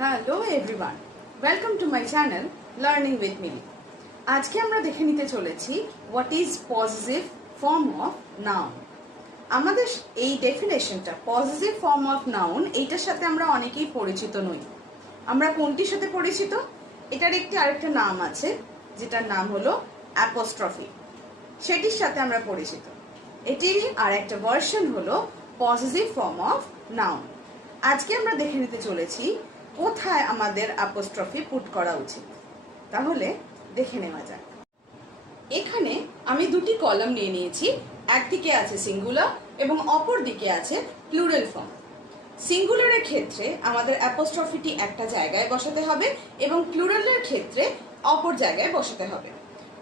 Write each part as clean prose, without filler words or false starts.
Hello everyone, welcome to my channel learning with Mili. আজকে আমরা দেখে নিতে চলেছি what is positive form of noun. আমাদের এই ডেফিনেশনটা পজিটিভ ফর্ম অফ নাউন, এইটার সাথে আমরা অনেকেই পরিচিত নই। আমরা কোনটির সাথে পরিচিত? এটার আরেকটা নাম আছে, যেটার নাম হলো অ্যাপোস্ট্রফি। সেটির সাথে আমরা পরিচিত। এটিরই আর একটা ভার্সন হলো পজিটিভ ফর্ম অফ নাউন। আজকে আমরা দেখে নিতে চলেছি কোথায় আমাদের অ্যাপোস্ট্রফি পুট করা উচিত। তাহলে দেখে নেওয়া যাক। এখানে আমি দুটি কলাম নিয়ে নিয়েছি। একদিকে আছে সিঙ্গুলার এবং অপর দিকে আছে প্লুরাল ফর্ম। সিঙ্গুলারের ক্ষেত্রে আমাদের অ্যাপোস্ট্রফিটি একটা জায়গায় বসাতে হবে এবং প্লুরালের ক্ষেত্রে অপর জায়গায় বসাতে হবে।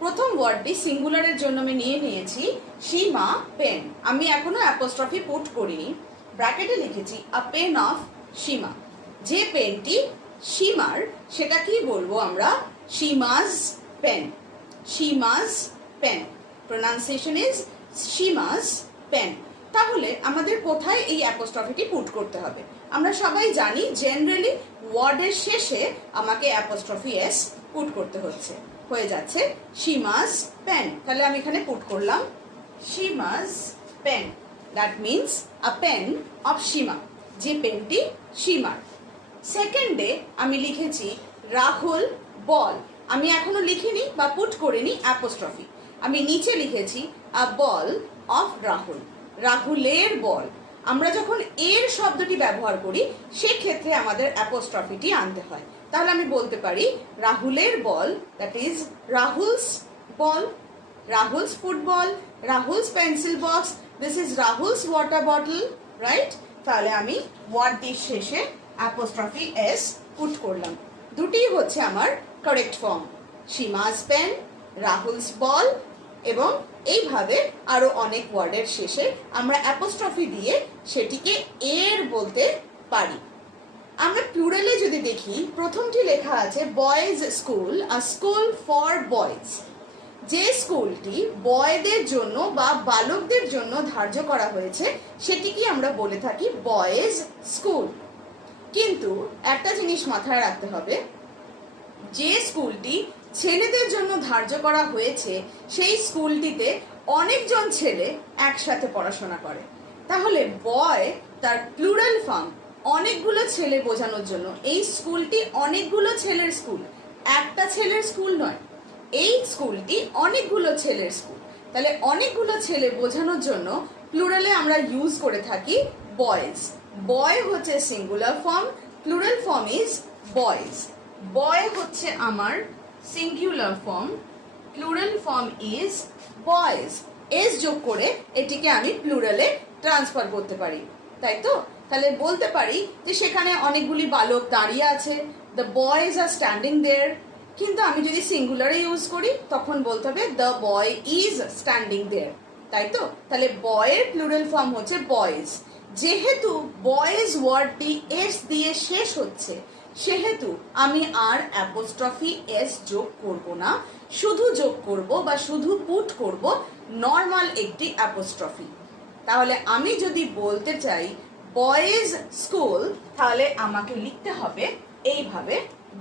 প্রথম ওয়ার্ডটি সিঙ্গুলারের জন্য আমি নিয়ে নিয়েছি সীমা পেন। আমি এখনো অ্যাপোস্ট্রফি পুট করিনি, ব্র্যাকেটে লিখেছি আ পেন অফ সীমা। যে পেনটি সীমার, সেটা কি বলবো আমরা? Seema's pen. Seema's pen, pronunciation is Seema's pen. তাহলে আমাদের কোথায় এই অ্যাপোস্ট্রফিটি পুট করতে হবে? আমরা সবাই জানি জেনারেলি ওয়ার্ডের শেষে আমাকে অ্যাপোস্ট্রফি এস পুট করতে হয়ে যাচ্ছে সীমাজ পেন। তাহলে আমি এখানে পুট করলাম Seema's pen. That means a pen of Seema, যে পেনটি সীমার। সেকেন্ডে আমি লিখেছি রাহুল বল। আমি এখনো লিখিনি বা পুট করিনি অ্যাপোস্ট্রফি। আমি নিচে লিখেছি আ বল অফ রাহুল, রাহুলের বল। আমরা যখন এর শব্দটি ব্যবহার করি সেক্ষেত্রে আমাদের অ্যাপোস্ট্রফিটি আনতে হয়। তাহলে আমি বলতে পারি রাহুলের ball, that is Rahul's ball, Rahul's football, Rahul's pencil box, this is Rahul's water bottle, right? তাহলে আমি ওয়ার্ডটির শেষে অ্যাপোস্ট্রফি এস পুট করলাম। দুটি হচ্ছে আমার correct form, Seema's pen, Rahul's ball, এবং এইভাবে আরো অনেক ওয়ার্ডের শেষে আমরা অ্যাপোস্ট্রফি দিয়ে সেটিকে এর বলতে পারি। আমরা প্লুরালে যদি দেখি, প্রথমটি লেখা আছে boys school, a school for boys. যে স্কুলটি বয়দের জন্য বা বালকদের জন্য ধার্য করা হয়েছে সেটিকে আমরা বলে থাকি বয়েজ স্কুল। কিন্তু একটা জিনিস মাথায় রাখতে হবে, যে স্কুলটি ছেলেদের জন্য ধার্য করা হয়েছে সেই স্কুলটিতে অনেকজন ছেলে একসাথে পড়াশোনা করে। তাহলে বয় তার প্লুরাল ফর্ম, অনেকগুলো ছেলে বোঝানোর জন্য। এই স্কুলটি অনেকগুলো ছেলের স্কুল, একটা ছেলের স্কুল নয়। এই স্কুলটি অনেকগুলো ছেলের স্কুল। তাহলে অনেকগুলো ছেলে বোঝানোর জন্য প্লুরালে আমরা ইউজ করে থাকি বয়েজ। বয় হচ্ছে singular form, plural form is boys. Boy হচ্ছে আমার singular form, plural form is boys. S যোগ করে এটিকে আমি প্লুরালে ট্রান্সফার করতে পারি, তাই তো? তাহলে বলতে পারি যে সেখানে অনেকগুলি বালক দাঁড়িয়ে আছে, দ্য বয়েজ আর স্ট্যান্ডিং দেয়ার। কিন্তু আমি যদি সিঙ্গুলারে ইউজ করি তখন বলতে হবে দ্য বয় ইজ স্ট্যান্ডিং দেয়ার, তাই তো? তাহলে বয়ের প্লুরাল ফর্ম হচ্ছে বয়েজ। যেহেতু বয়েজ ওয়ার্ডটি এস দিয়ে শেষ হচ্ছে, সেহেতু আমি আর অ্যাপোস্ট্রফি এস যোগ করব না, শুধু যোগ করব বা শুধু পুট করব নর্মাল একটি অ্যাপোস্ট্রফি। তাহলে আমি যদি বলতে চাই বয়েজ স্কুল, তাহলে আমাকে লিখতে হবে এইভাবে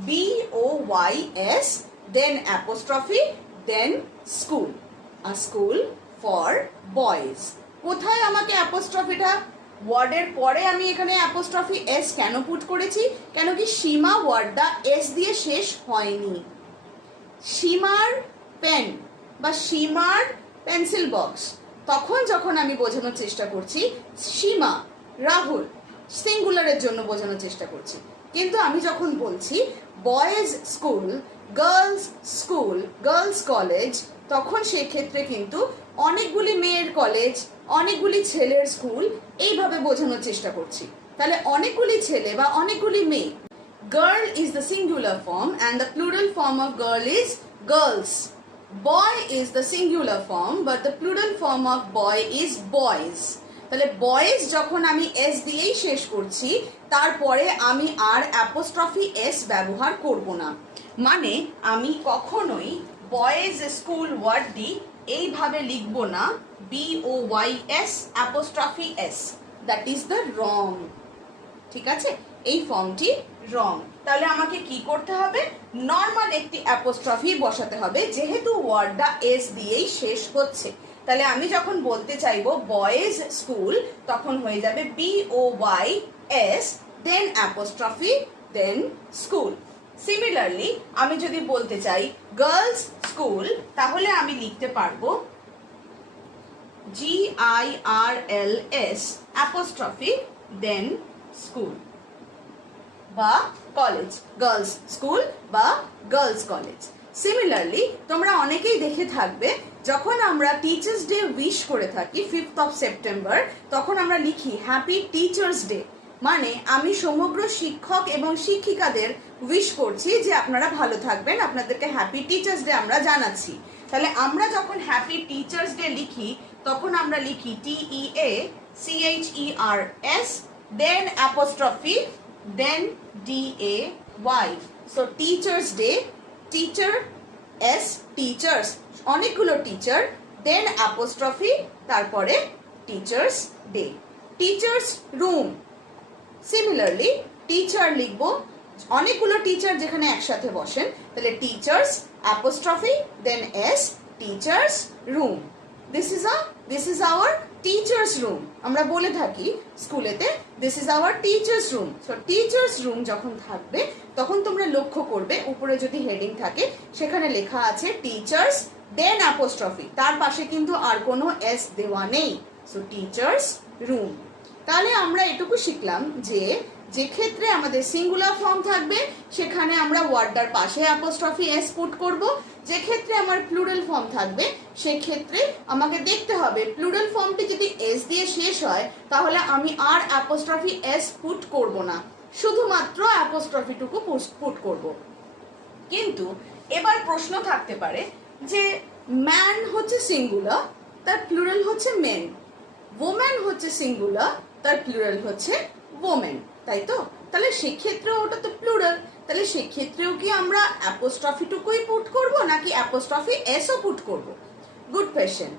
BOYS, then apostrophe, then school, a school for boys. কোথায় আমাকে অ্যাপোস্ট্রফিটা? ওয়ার্ডের পরে আমি এখানে অ্যাপোস্ট্রফি এস কেন পুট করেছি? কেন কি সীমা ওয়ার্ডটা এস দিয়ে শেষ হয়নি। সীমার পেন বা সীমার পেন্সিল বক্স, তখন যখন আমি বোঝানোর চেষ্টা করছি সীমা, রাহুল, সিঙ্গুলারের জন্য বোঝানোর চেষ্টা করছি। কিন্তু আমি যখন বলছি বয়েজ স্কুল, গার্লস কলেজ, তখন সেক্ষেত্রে কিন্তু অনেকগুলি মেয়ের কলেজ, অনেকগুলি ছেলের স্কুল, এইভাবে বোঝানোর চেষ্টা করছি। তাহলে অনেকগুলি ছেলে বা অনেকগুলি মেয়ে। Girl is the singular form and the plural form of girl is girls. Boy is the singular form but the plural form of boy is boys. তাহলে বয়েজ যখন আমি এস দিয়েই শেষ করছি, তারপরে আমি আর অ্যাপোস্ট্রফি এস ব্যবহার করব না। মানে আমি কখনোই বয়েজ স্কুল ওয়ার্ডটি এইভাবে লিখব না, BOYS apostrophe S. That is the wrong. ঠিক আছে, এই ফর্মটি রং। তাহলে আমাকে কি করতে হবে, নর্মাল একটি অ্যাপোস্ট্রফি বসাতে হবে, যেহেতু ওয়ার্ডটা এস দিয়েই শেষ হচ্ছে। তাহলে আমি যখন বলতে চাইবো বয়েজ স্কুল, তখন হয়ে যাবে BOYS, then apostrophe, then school. Similarly আমি যদি বলতে চাই গার্লস স্কুল, তাহলে আমি লিখতে পারবো GIRLS অ্যাপোস্ট্রফি দেন স্কুল বা কলেজ, গার্লস স্কুল বা গার্লস কলেজ। সিমিলারলি তোমরা অনেকেই দেখে থাকবে, যখন আমরা টিচার্স ডে উইশ করে থাকি 5th of September, তখন আমরা লিখি হ্যাপি টিচার্স ডে। মানে আমি সমগ্র শিক্ষক এবং শিক্ষিকাদের উইশ করছি যে আপনারা ভালো থাকবেন, আপনাদেরকে হ্যাপি টিচার্স ডে আমরা জানাচ্ছি। তাহলে আমরা যখন হ্যাপি টিচার্স ডে লিখি, তখন আমরা লিখি TEACHERS, then apostrophe, then DAY। So teachers' day, teacher s, teachers', অনেকগুলো টিচার, দেন অ্যাপোস্ট্রফি, তারপরে teachers' day. Teachers' room, similarly teacher লিখবো, অনেকগুলো টিচার যেখানে একসাথে বসেন, তাহলে teachers apostrophe then s, teachers' room. This is our teachers' room. আমরা বলে থাকি স্কুলেতে this is our teachers' room. So teachers' room যখন থাকবে, তখন তোমরা লক্ষ্য করবে উপরে যদি হেডিং থাকে সেখানে লেখা আছে টিচার্স দেন অ্যাপোস্ট্রফি, তার পাশে কিন্তু আর কোনো এস দেওয়া নেই। So teachers' room. তাহলে আমরা এটুকু শিখলাম যে যে ক্ষেত্রে আমাদের সিঙ্গুলার ফর্ম থাকবে সেখানে আমরা ওয়ার্ডটার পাশে অ্যাপোস্ট্রফি এস পুট করব, যে ক্ষেত্রে আমার প্লুরাল ফর্ম থাকবে সেক্ষেত্রে আমাকে দেখতে হবে প্লুরাল ফর্মটি যদি এস দিয়ে শেষ হয় তাহলে আমি আর অ্যাপোস্ট্রফি এস পুট করব না, শুধুমাত্র অ্যাপোস্ট্রফিটুকু পুট করব। কিন্তু এবার প্রশ্ন থাকতে পারে যে ম্যান হচ্ছে সিঙ্গুলার, তার প্লুরাল হচ্ছে মেন, ওম্যান হচ্ছে সিঙ্গুলার, তার প্লুরাল হচ্ছে ওমেন, তাই তো? তাহলে সেক্ষেত্রেও ওটা তো প্লুরাল, তাহলে সেক্ষেত্রেও কি আমরা অ্যাপোস্ট্রফিটুকুই পুট করব নাকি অ্যাপোস্ট্রফি এসও পুট করব? Good question.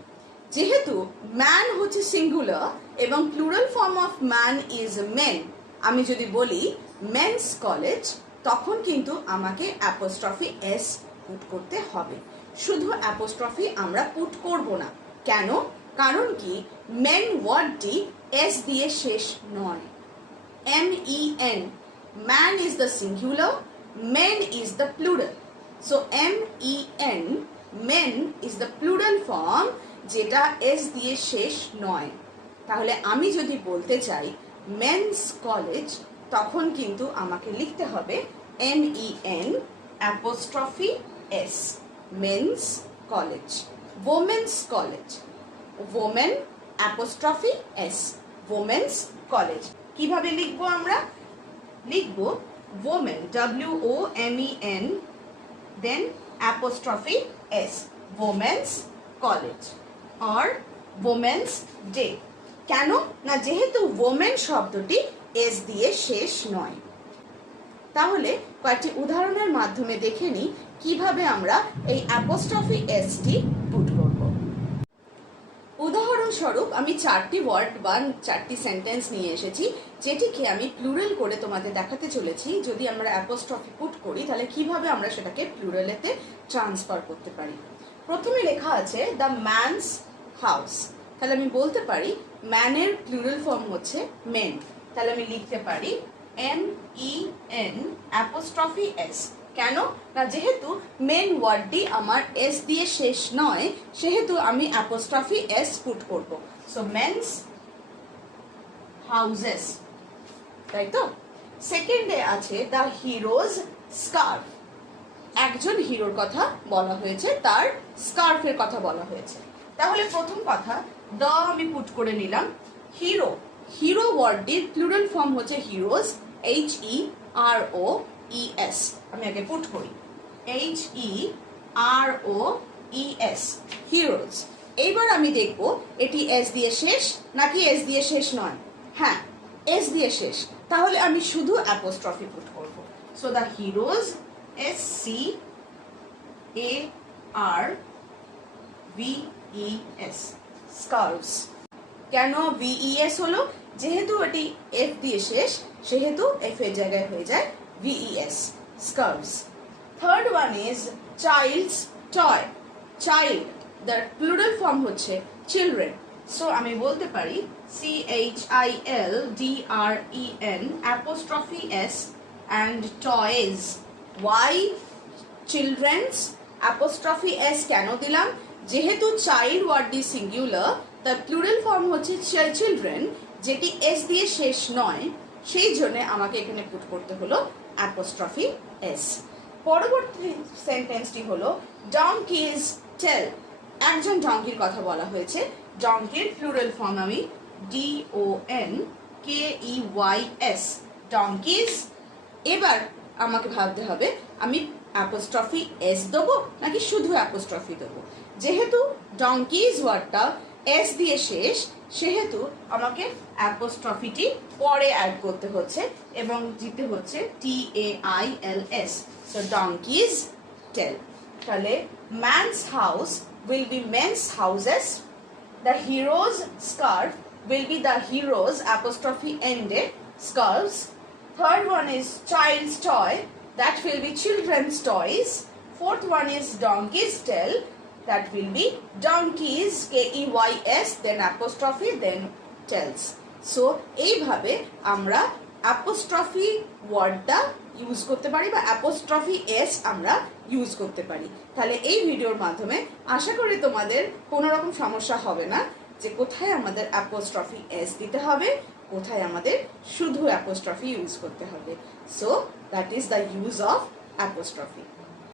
যেহেতু ম্যান হচ্ছে সিঙ্গুলার এবং plural form of man is men, আমি যদি বলি মেন্স কলেজ, তখন কিন্তু আমাকে অ্যাপোস্ট্রফি এস পুট করতে হবে। শুধু অ্যাপোস্ট্রফি আমরা পুট করব না। কেন? কারণ কি মেন ওয়ার্ডটি এস দিয়ে শেষ নয়। MEN, man is the singular, men is the plural. So MEN, men is the plural form, যেটা এস দিয়ে শেষ নয়। তাহলে আমি যদি বলতে চাই মেন্স কলেজ, তখন কিন্তু আমাকে লিখতে হবে MEN apostrophe s, men's college. Women's college, women apostrophe s, women's college. কিভাবে লিখবো আমরা? লিখবো women, WOMEN, then apostrophe s, women's college আর ওমেন্স ডে। কেন না, যেহেতু ওমেন শব্দটি এস দিয়ে শেষ নয়। তাহলে কয়েকটি উদাহরণের মাধ্যমে দেখে নিই কিভাবে আমরা এই অ্যাপোস্ট্রফি এসটি পুট করব। উদাহরণস্বরূপ আমি 4টি ওয়ার্ড বা 4টি সেন্টেন্স নিয়ে এসেছি, যেটিকে আমি প্লুরাল করে তোমাদের দেখাতে চলেছি। যদি আমরা অ্যাপোস্ট্রফি পুট করি তাহলে কিভাবে আমরা সেটাকে প্লুরালেতে ট্রান্সফার করতে পারি। প্রথমে লেখা আছে দ্য ম্যানস হাউস, তাহলে আমি বলতে পারি ম্যানের প্লুরাল ফর্ম হচ্ছে মেন, তাহলে আমি লিখতে পারি MEN অ্যাপোস্ট্রফি এস। কেন না, যেহেতু মেন ওয়ার্ডটি আমার এস দিয়ে শেষ নয়, সেহেতু আমি অ্যাপোস্ট্রফি এস পুট করব। সো মেন্স হাউসেস, তাই তো? সেকেন্ডে আছে দ্য হিরোজ স্কার্ফ, একজন হিরোর কথা বলা হয়েছে, তার স্কার্ফের কথা বলা হয়েছে। তাহলে প্রথম কথা দ্য আমি পুট করে নিলাম। হিরো, হিরো ওয়ার্ডটির প্লুরাল ফর্ম হচ্ছে হিরোজ, HEROES। আমি আগে পুট করি HEROES, হিরোজ। এইবার আমি দেখব এটি এস দিয়ে শেষ নাকি এস দিয়ে শেষ নয়। হ্যাঁ, এস দিয়ে শেষ, তাহলে আমি শুধু অ্যাপোস্ট্রফি পুট করব। So the heroes, SCARVES, স্কার্ভস। কেন VES হলো? যেহেতু এটি এফ দিয়ে শেষ, সেহেতু এফ এর জায়গায় হয়ে যায় VES, scarves. Third one is child's toy. Child, the plural form হচ্ছে children. So আমি বলতে পারি CHILDREN apostrophe S and toys. Why children's apostrophe S কেন দিলাম? যেহেতু child ওয়ার্ডটি সিঙ্গুলার, তার প্লুরাল ফর্ম হচ্ছে চিলড্রেন, যেটি এস দিয়ে শেষ নয়, সেই জন্য আমাকে এখানে পুট করতে হলো অ্যাপোস্ট্রফি এস। পরবর্তী সেন্টেন্সটি হলো ডঙ্কিজ টেল। একজন ডঙ্কির কথা বলা হয়েছে। ডঙ্কির প্লুরাল ফর্ম আমি DONKEYS, ডঙ্কিজ। এবার আমাকে ভাবতে হবে আমি অ্যাপোস্ট্রফি এস দেবো নাকি শুধু অ্যাপোস্ট্রফি দেবো। যেহেতু ডঙ্কিজ ওয়ার্ডটা এস দিয়ে শেষ, সেহেতু আমাকে অ্যাপোস্ট্রফিটি পরে অ্যাড করতে হচ্ছে এবং দিতে হচ্ছে TAILS। সো ডঙ্কিজ টেল। তাহলে man's house will be men's houses, the hero's scarf will be the hero's apostrophe ended scarves. Third one is child's toy, that will be children's toys. Fourth one is donkey's tail, that will be donkeys, KEYS, then apostrophe, then tails. So এইভাবে আমরা apostrophe ওয়ার্ডটা use করতে পারি বা apostrophe s আমরা use করতে পারি। তাহলে এই ভিডিওর মাধ্যমে আশা করি তোমাদের কোনো রকম সমস্যা হবে না যে কোথায় আমাদের apostrophe s দিতে হবে, কোথায় আমাদের শুধু apostrophe ইউজ করতে হবে। So that is the use of apostrophe.